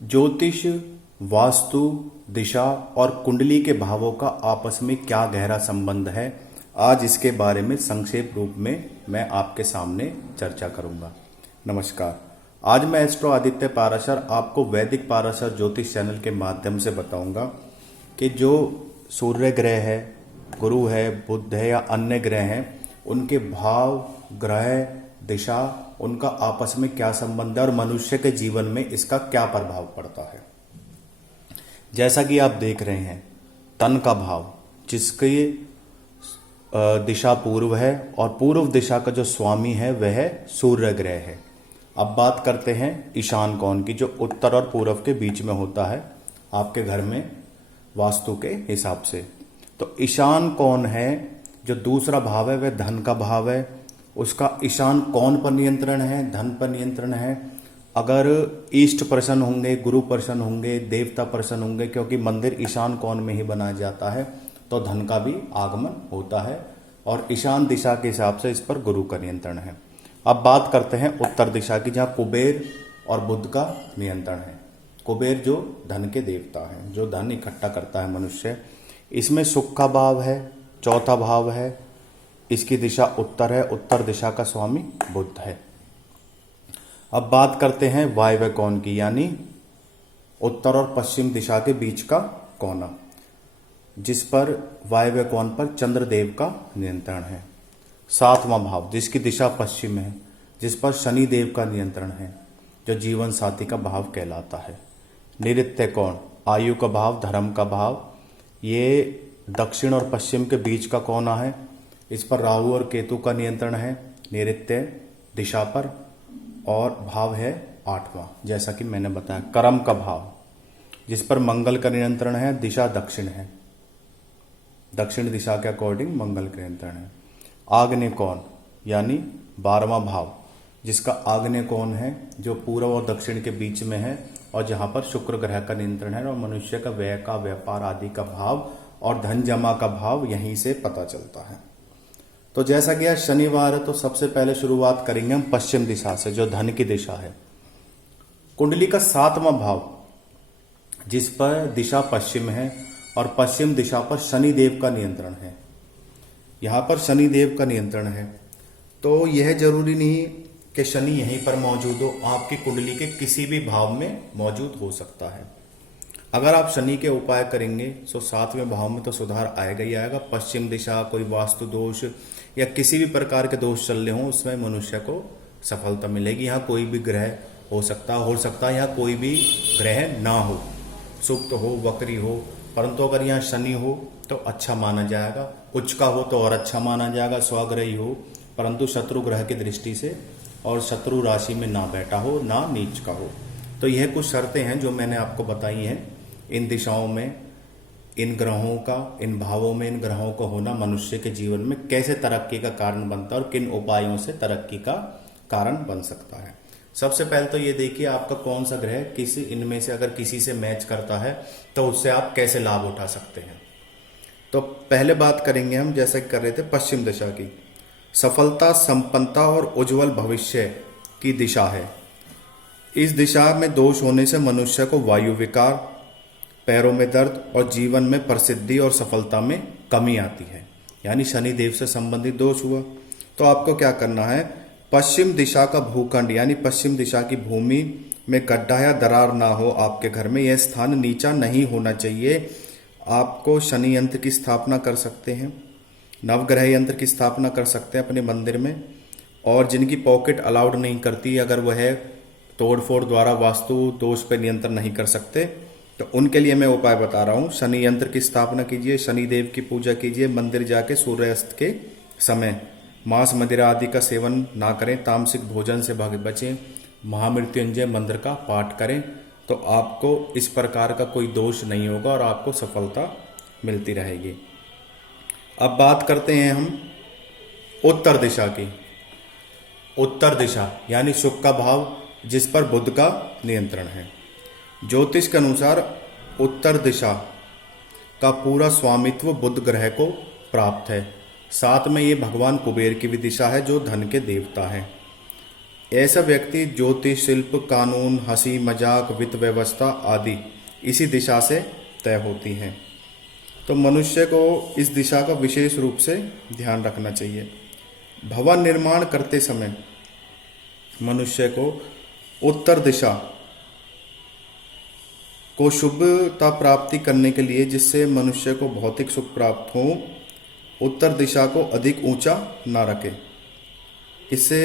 ज्योतिष, वास्तु, दिशा और कुंडली के भावों का आपस में क्या गहरा संबंध है, आज इसके बारे में संक्षेप रूप में मैं आपके सामने चर्चा करूंगा। नमस्कार। आज मैं एस्ट्रो आदित्य पाराशर आपको वैदिक पाराशर ज्योतिष चैनल के माध्यम से बताऊंगा कि जो सूर्य ग्रह है, गुरु है, बुध है या अन्य ग्रह हैं, उनके भाव, ग्रह, दिशा, उनका आपस में क्या संबंध है और मनुष्य के जीवन में इसका क्या प्रभाव पड़ता है। जैसा कि आप देख रहे हैं, तन का भाव जिसकी दिशा पूर्व है और पूर्व दिशा का जो स्वामी है वह सूर्य ग्रह है। अब बात करते हैं ईशान कोण की, जो उत्तर और पूर्व के बीच में होता है आपके घर में वास्तु के हिसाब से। तो ईशान कोण है जो दूसरा भाव है, वह धन का भाव है। उसका ईशान कोण पर नियंत्रण है, धन पर नियंत्रण है। अगर ईष्ट प्रसन्न होंगे, गुरु प्रसन्न होंगे, देवता प्रसन्न होंगे, क्योंकि मंदिर ईशान कोण में ही बनाया जाता है, तो धन का भी आगमन होता है। और ईशान दिशा के हिसाब से इस पर गुरु का नियंत्रण है। अब बात करते हैं उत्तर दिशा की, जहाँ कुबेर और बुध का नियंत्रण है। कुबेर जो धन के देवता हैं, जो धन इकट्ठा करता है मनुष्य, इसमें सुख का भाव है, चौथा भाव है, इसकी दिशा उत्तर है, उत्तर दिशा का स्वामी बुध है। अब बात करते हैं वायव्य कोण की, यानी उत्तर और पश्चिम दिशा के बीच का कोना, जिस पर वायव्य कोण पर चंद्रदेव का नियंत्रण है। सातवां भाव जिसकी दिशा पश्चिम है, जिस पर शनि देव का नियंत्रण है, जो जीवन साथी का भाव कहलाता है। नैऋत्य कोण आयु का भाव, धर्म का भाव, ये दक्षिण और पश्चिम के बीच का कोना है। इस पर राहु और केतु का नियंत्रण है नैऋत्य दिशा पर, और भाव है आठवां, जैसा कि मैंने बताया। कर्म का भाव जिस पर मंगल का नियंत्रण है, दिशा दक्षिण है, दक्षिण दिशा के अकॉर्डिंग मंगल का नियंत्रण है। आग्नेय कोण यानी 12वां भाव, जिसका आग्नेय कोण है, जो पूर्व और दक्षिण के बीच में है, और जहां पर शुक्र ग्रह का नियंत्रण है, और मनुष्य का व्यय का, व्यापार आदि का भाव और धन जमा का भाव यहीं से पता चलता है। तो जैसा कि आज शनिवार है, तो सबसे पहले शुरुआत करेंगे हम पश्चिम दिशा से, जो धन की दिशा है। कुंडली का 7वां भाव, जिस पर दिशा पश्चिम है और पश्चिम दिशा पर शनि देव का नियंत्रण है। यहां पर शनि देव का नियंत्रण है, तो यह जरूरी नहीं कि शनि यहीं पर मौजूद हो, आपकी कुंडली के किसी भी भाव में मौजूद हो सकता है। अगर आप शनि के उपाय करेंगे तो 7वें भाव में तो सुधार आएगा ही आएगा। पश्चिम दिशा, कोई वास्तु दोष या किसी भी प्रकार के दोष चल रहे हो, उसमें मनुष्य को सफलता मिलेगी। यहाँ कोई भी ग्रह हो सकता है, यहाँ कोई भी ग्रह ना हो, सुप्त हो, वक्री हो, परंतु अगर यहाँ शनि हो तो अच्छा माना जाएगा। उच्च का हो तो और अच्छा माना जाएगा, स्वग्रही हो, परंतु शत्रु ग्रह की दृष्टि से और शत्रु राशि में ना बैठा हो, ना नीच का हो। तो यह कुछ शर्तें हैं जो मैंने आपको बताई हैं। इन दिशाओं में, इन ग्रहों का, इन भावों में इन ग्रहों का होना मनुष्य के जीवन में कैसे तरक्की का कारण बनता है और किन उपायों से तरक्की का कारण बन सकता है। सबसे पहले तो ये देखिए आपका कौन सा ग्रह किसी इनमें से अगर किसी से मैच करता है तो उससे आप कैसे लाभ उठा सकते हैं। तो पहले बात करेंगे हम, जैसा कि कर रहे थे, पश्चिम दिशा की। सफलता, संपन्नता और उज्जवल भविष्य की दिशा है। इस दिशा में दोष होने से मनुष्य को वायु विकार, पैरों में दर्द और जीवन में प्रसिद्धि और सफलता में कमी आती है। यानी शनि देव से संबंधित दोष हुआ। तो आपको क्या करना है, पश्चिम दिशा का भूखंड यानी पश्चिम दिशा की भूमि में गड्ढा या दरार ना हो आपके घर में, यह स्थान नीचा नहीं होना चाहिए। आपको शनि यंत्र की स्थापना कर सकते हैं, नवग्रह यंत्र की स्थापना कर सकते हैं अपने मंदिर में। और जिनकी पॉकेट अलाउड नहीं करती, अगर वह तोड़फोड़ द्वारा वास्तु दोष पर नियंत्रण नहीं कर सकते, तो उनके लिए मैं उपाय बता रहा हूँ। शनि यंत्र की स्थापना कीजिए, शनिदेव की पूजा कीजिए, मंदिर जाके सूर्यास्त के समय मांस मदिरा आदि का सेवन ना करें, तामसिक भोजन से बचें, महामृत्युंजय मंत्र का पाठ करें, तो आपको इस प्रकार का कोई दोष नहीं होगा और आपको सफलता मिलती रहेगी। अब बात करते हैं हम उत्तर दिशा की। उत्तर दिशा यानी सुख का भाव, जिस पर बुध का नियंत्रण है। ज्योतिष के अनुसार उत्तर दिशा का पूरा स्वामित्व बुध ग्रह को प्राप्त है। साथ में ये भगवान कुबेर की भी दिशा है, जो धन के देवता हैं। ऐसा व्यक्ति ज्योतिष, शिल्प, कानून, हंसी मजाक, वित्त व्यवस्था आदि इसी दिशा से तय होती हैं। तो मनुष्य को इस दिशा का विशेष रूप से ध्यान रखना चाहिए। भवन निर्माण करते समय मनुष्य को उत्तर दिशा को शुभता प्राप्ति करने के लिए, जिससे मनुष्य को भौतिक सुख प्राप्त हो, उत्तर दिशा को अधिक ऊंचा ना रखे। इससे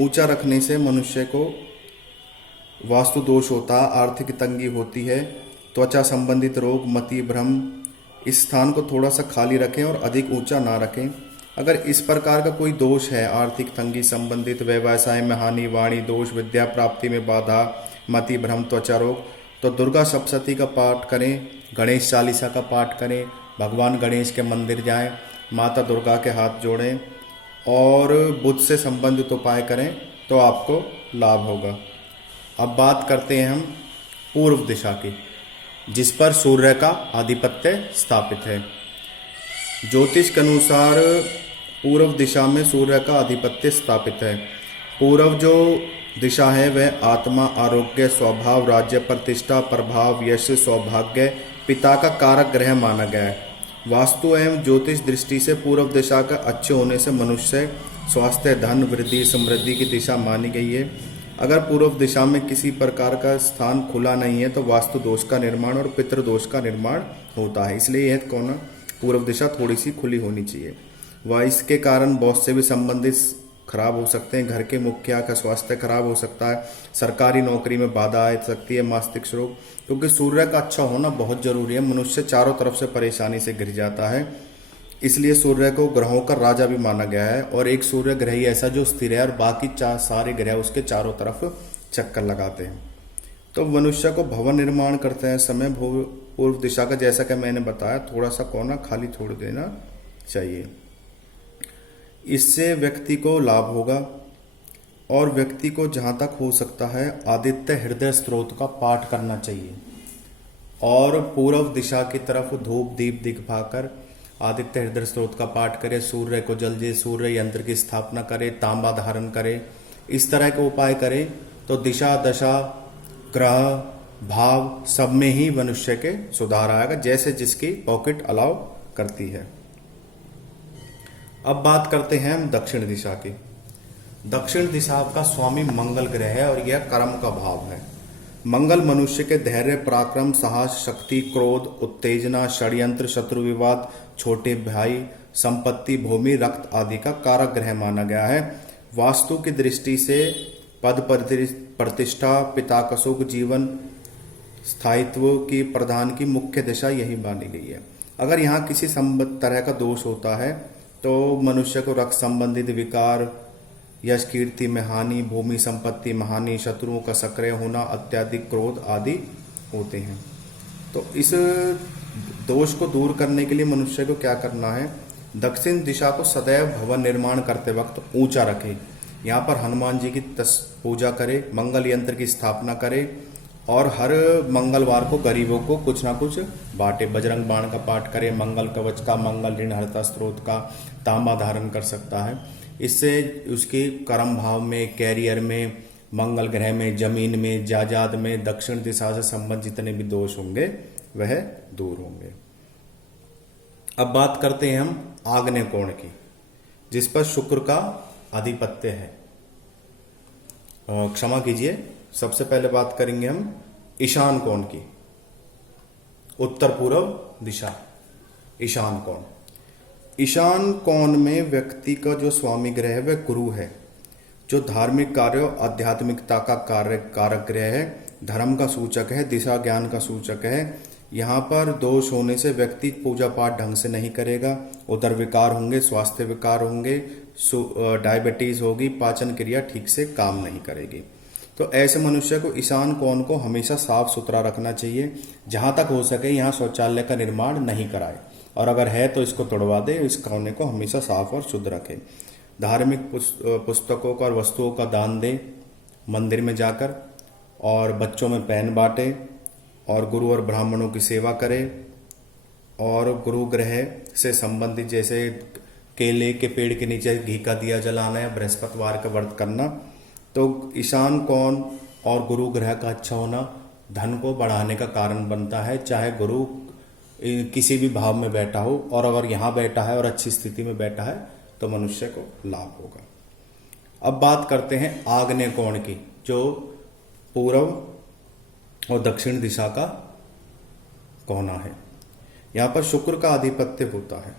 ऊंचा रखने से मनुष्य को वास्तु दोष होता है, आर्थिक तंगी होती है, त्वचा संबंधित रोग, मति भ्रम। इस स्थान को थोड़ा सा खाली रखें और अधिक ऊंचा ना रखें। अगर इस प्रकार का कोई दोष है, आर्थिक तंगी संबंधित, व्यवसाय में हानि, वाणी दोष, विद्या प्राप्ति में बाधा, मति भ्रम, त्वचा रोग, तो दुर्गा सप्तशती का पाठ करें, गणेश चालीसा का पाठ करें, भगवान गणेश के मंदिर जाएं, माता दुर्गा के हाथ जोड़ें और बुध से संबंधित उपाय करें तो आपको लाभ होगा। अब बात करते हैं हम पूर्व दिशा की, जिस पर सूर्य का आधिपत्य स्थापित है। ज्योतिष के अनुसार पूर्व दिशा में सूर्य का आधिपत्य स्थापित है। पूर्व जो दिशा है वह आत्मा, आरोग्य, स्वभाव, राज्य प्रतिष्ठा, प्रभाव, यश, सौभाग्य, पिता का कारक ग्रह माना गया है। वास्तु एवं ज्योतिष दृष्टि से पूर्व दिशा का अच्छे होने से मनुष्य स्वास्थ्य, धन, वृद्धि, समृद्धि की दिशा मानी गई है। अगर पूर्व दिशा में किसी प्रकार का स्थान खुला नहीं है तो वास्तु दोष का निर्माण और पितृदोष का निर्माण होता है। इसलिए यह कोना पूर्व दिशा थोड़ी सी खुली होनी चाहिए। वह इसके कारण बहुत से भी संबंधित खराब हो सकते हैं। घर के मुखिया का स्वास्थ्य खराब हो सकता है, सरकारी नौकरी में बाधा आ सकती है, मस्तिष्क रोग, क्योंकि सूर्य का अच्छा होना बहुत जरूरी है। मनुष्य चारों तरफ से परेशानी से घिर जाता है, इसलिए सूर्य को ग्रहों का राजा भी माना गया है। और एक सूर्य ग्रह ही ऐसा जो स्थिर है और बाकी सारे ग्रह उसके चारों तरफ चक्कर लगाते हैं। तो मनुष्य को भवन निर्माण करते हैं समय पूर्व दिशा का, जैसा कि मैंने बताया, थोड़ा सा कोना खाली छोड़ देना चाहिए। इससे व्यक्ति को लाभ होगा और व्यक्ति को जहाँ तक हो सकता है आदित्य हृदय स्त्रोत का पाठ करना चाहिए और पूर्व दिशा की तरफ धूप दीप दिखाकर आदित्य हृदय स्त्रोत का पाठ करे। सूर्य को जल दे, सूर्य यंत्र की स्थापना करे, तांबा धारण करे, इस तरह के उपाय करे तो दिशा, दशा, ग्रह, भाव सब में ही मनुष्य के सुधार आएगा, जैसे जिसकी पॉकेट अलाउ करती है। अब बात करते हैं हम दक्षिण दिशा की। दक्षिण दिशा का स्वामी मंगल ग्रह है और यह कर्म का भाव है। मंगल मनुष्य के धैर्य, पराक्रम, साहस, शक्ति, क्रोध, उत्तेजना, षड्यंत्र, शत्रु विवाद, छोटे भाई, संपत्ति, भूमि, रक्त आदि का कारक ग्रह माना गया है। वास्तु की दृष्टि से पद प्रतिष्ठा, पिता का सुख, जीवन स्थायित्व की प्रधान की मुख्य दिशा यही मानी गई है। अगर यहाँ किसी तरह का दोष होता है तो मनुष्य को रक्त संबंधित विकार, यश कीर्ति में हानि, भूमि संपत्ति में हानि, शत्रुओं का सक्रिय होना, अत्यधिक क्रोध आदि होते हैं। तो इस दोष को दूर करने के लिए मनुष्य को क्या करना है? दक्षिण दिशा को सदैव भवन निर्माण करते वक्त ऊंचा रखे। यहाँ पर हनुमान जी की पूजा करे, मंगल यंत्र की स्थापना करे और हर मंगलवार को गरीबों को कुछ ना कुछ बांटे। बजरंग बाण का पाठ करे, मंगल कवच का, मंगल ऋण हरता स्त्रोत का, तांबा धारण कर सकता है। इससे उसके कर्म भाव में, कैरियर में, मंगल ग्रह में, जमीन में, जायदाद में दक्षिण दिशा से संबंधित जितने भी दोष होंगे वह दूर होंगे। अब बात करते हैं हम आग्नेय कोण की, जिस पर शुक्र का आधिपत्य है। क्षमा कीजिए, सबसे पहले बात करेंगे हम ईशान कोण की। उत्तर पूर्व दिशा, ईशान कोण। ईशान कोण में व्यक्ति का जो स्वामी ग्रह है वह गुरु है, जो धार्मिक कार्यों, आध्यात्मिकता का कारक ग्रह है, धर्म का सूचक है, दिशा ज्ञान का सूचक है। यहाँ पर दोष होने से व्यक्ति पूजा पाठ ढंग से नहीं करेगा, उदर विकार होंगे, स्वास्थ्य विकार होंगे, डायबिटीज होगी, पाचन क्रिया ठीक से काम नहीं करेगी। तो ऐसे मनुष्य को ईशान कोण को हमेशा साफ सुथरा रखना चाहिए। जहाँ तक हो सके यहाँ शौचालय का निर्माण नहीं कराए, और अगर है तो इसको तोड़वा दे। इस कोने को हमेशा साफ और शुद्ध रखें। धार्मिक पुस्तकों का और वस्तुओं का दान दे मंदिर में जाकर, और बच्चों में पेन बांटे, और गुरु और ब्राह्मणों की सेवा करे। और गुरु ग्रह से संबंधित जैसे केले के पेड़ के नीचे घी का दिया जलाना है, बृहस्पतिवार का व्रत करना, तो ईशान कोण और गुरु ग्रह का अच्छा होना धन को बढ़ाने का कारण बनता है, चाहे गुरु किसी भी भाव में बैठा हो, और अगर यहाँ बैठा है और अच्छी स्थिति में बैठा है तो मनुष्य को लाभ होगा। अब बात करते हैं आग्नेय कोण की, जो पूर्व और दक्षिण दिशा का कोना है। यहाँ पर शुक्र का आधिपत्य होता है।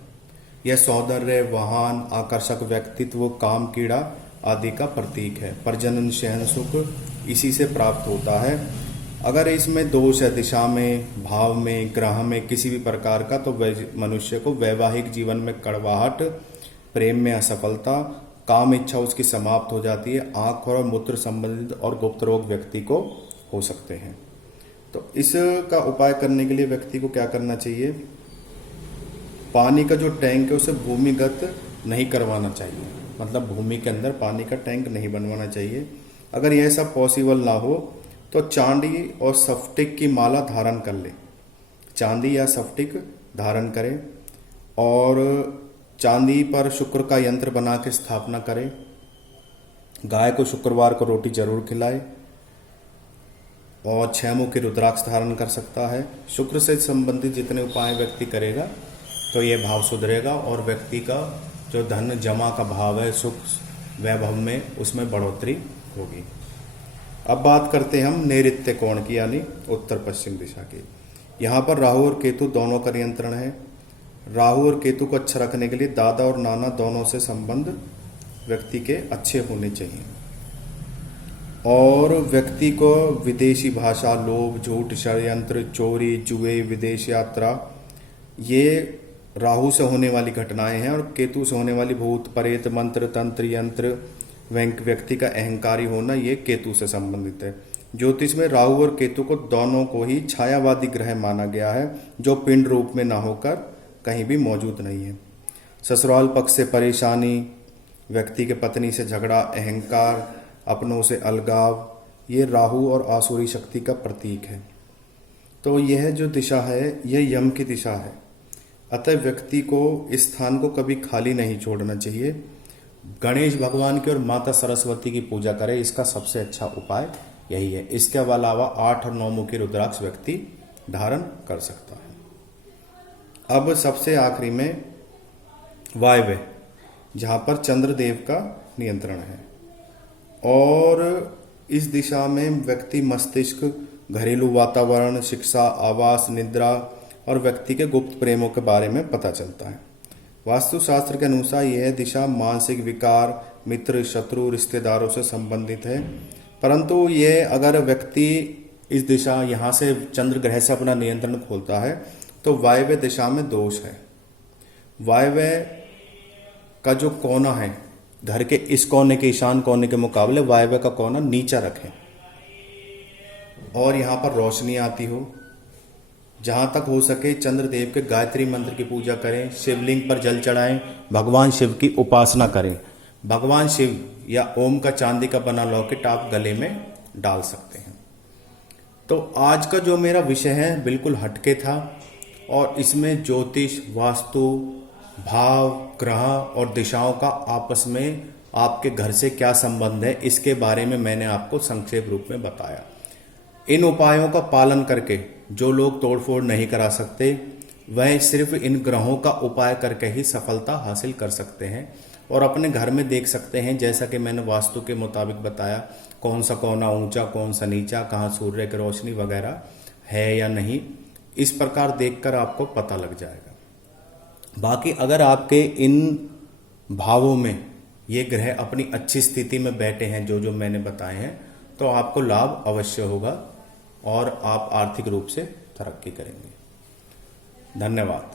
यह सौंदर्य, वाहन, आकर्षक व्यक्तित्व, काम, कीड़ा आदि का प्रतीक है। प्रजनन, शयन सुख इसी से प्राप्त होता है। अगर इसमें दोष है दिशा में, भाव में, ग्रह में किसी भी प्रकार का, तो मनुष्य को वैवाहिक जीवन में कड़वाहट, प्रेम में असफलता, काम इच्छा उसकी समाप्त हो जाती है, आंख और मूत्र संबंधित और गुप्त रोग व्यक्ति को हो सकते हैं। तो इसका उपाय करने के लिए व्यक्ति को क्या करना चाहिए? पानी का जो टैंक है उसे भूमिगत नहीं करवाना चाहिए, मतलब भूमि के अंदर पानी का टैंक नहीं बनवाना चाहिए। अगर यह सब पॉसिबल ना हो तो चांदी और स्फटिक की माला धारण कर ले, चांदी या स्फटिक धारण करें, और चांदी पर शुक्र का यंत्र बना के स्थापना करें। गाय को शुक्रवार को रोटी जरूर खिलाए, और 6 मुखी रुद्राक्ष धारण कर सकता है। शुक्र से संबंधित जितने उपाय व्यक्ति करेगा तो ये भाव सुधरेगा, और व्यक्ति का जो धन जमा का भाव है, सुख वैभव में, उसमें बढ़ोतरी होगी। अब बात करते हैं हम नैऋत्य कोण की, यानी उत्तर पश्चिम दिशा की। यहाँ पर राहु और केतु दोनों का नियंत्रण है। राहु और केतु को अच्छा रखने के लिए दादा और नाना दोनों से संबंध व्यक्ति के अच्छे होने चाहिए, और व्यक्ति को विदेशी भाषा, लोभ, झूठ, षड्यंत्र, चोरी, जुए, विदेश यात्रा, ये राहु से होने वाली घटनाएं हैं। और केतु से होने वाली भूत, प्रेत, मंत्र, तंत्र, यंत्र, व्यक्ति का अहंकारी होना, ये केतु से संबंधित है। ज्योतिष में राहु और केतु को दोनों को ही छायावादी ग्रह माना गया है, जो पिंड रूप में ना होकर कहीं भी मौजूद नहीं है। ससुराल पक्ष से परेशानी, व्यक्ति के पत्नी से झगड़ा, अहंकार, अपनों से अलगाव, ये राहु और आसुरी शक्ति का प्रतीक है। तो यह जो दिशा है यह यम की दिशा है, अतः व्यक्ति को इस स्थान को कभी खाली नहीं छोड़ना चाहिए। गणेश भगवान की और माता सरस्वती की पूजा करें, इसका सबसे अच्छा उपाय यही है। इसके अलावा 8 और 9 मुखी रुद्राक्ष व्यक्ति धारण कर सकता है। अब सबसे आखिरी में वायव्य, जहाँ पर चंद्रदेव का नियंत्रण है, और इस दिशा में व्यक्ति मस्तिष्क, घरेलू वातावरण, शिक्षा, आवास, निद्रा और व्यक्ति के गुप्त प्रेमों के बारे में पता चलता है। वास्तुशास्त्र के अनुसार यह दिशा मानसिक विकार, मित्र, शत्रु, रिश्तेदारों से संबंधित है। परंतु ये अगर व्यक्ति इस दिशा, यहाँ से चंद्र ग्रह से अपना नियंत्रण खोलता है तो वायव्य दिशा में दोष है। वायव्य का जो कोना है, घर के इस कोने के, ईशान कोने के मुकाबले वायव्य का कोना नीचा रखें, और यहाँ पर रोशनी आती हो। जहाँ तक हो सके चंद्रदेव के गायत्री मंत्र की पूजा करें, शिवलिंग पर जल चढ़ाएं, भगवान शिव की उपासना करें। भगवान शिव या ओम का चांदी का बना लॉकेट आप गले में डाल सकते हैं। तो आज का जो मेरा विषय है बिल्कुल हटके था, और इसमें ज्योतिष, वास्तु, भाव, ग्रह और दिशाओं का आपस में आपके घर से क्या संबंध है, इसके बारे में मैंने आपको संक्षेप रूप में बताया। इन उपायों का पालन करके जो लोग तोड़फोड़ नहीं करा सकते, वह सिर्फ इन ग्रहों का उपाय करके ही सफलता हासिल कर सकते हैं, और अपने घर में देख सकते हैं, जैसा कि मैंने वास्तु के मुताबिक बताया, कौन सा कोना ऊंचा, कौन सा नीचा, कहाँ सूर्य की रोशनी वगैरह है या नहीं। इस प्रकार देखकर आपको पता लग जाएगा। बाकी अगर आपके इन भावों में ये ग्रह अपनी अच्छी स्थिति में बैठे हैं, जो जो मैंने बताए हैं, तो आपको लाभ अवश्य होगा और आप आर्थिक रूप से तरक्की करेंगे। धन्यवाद।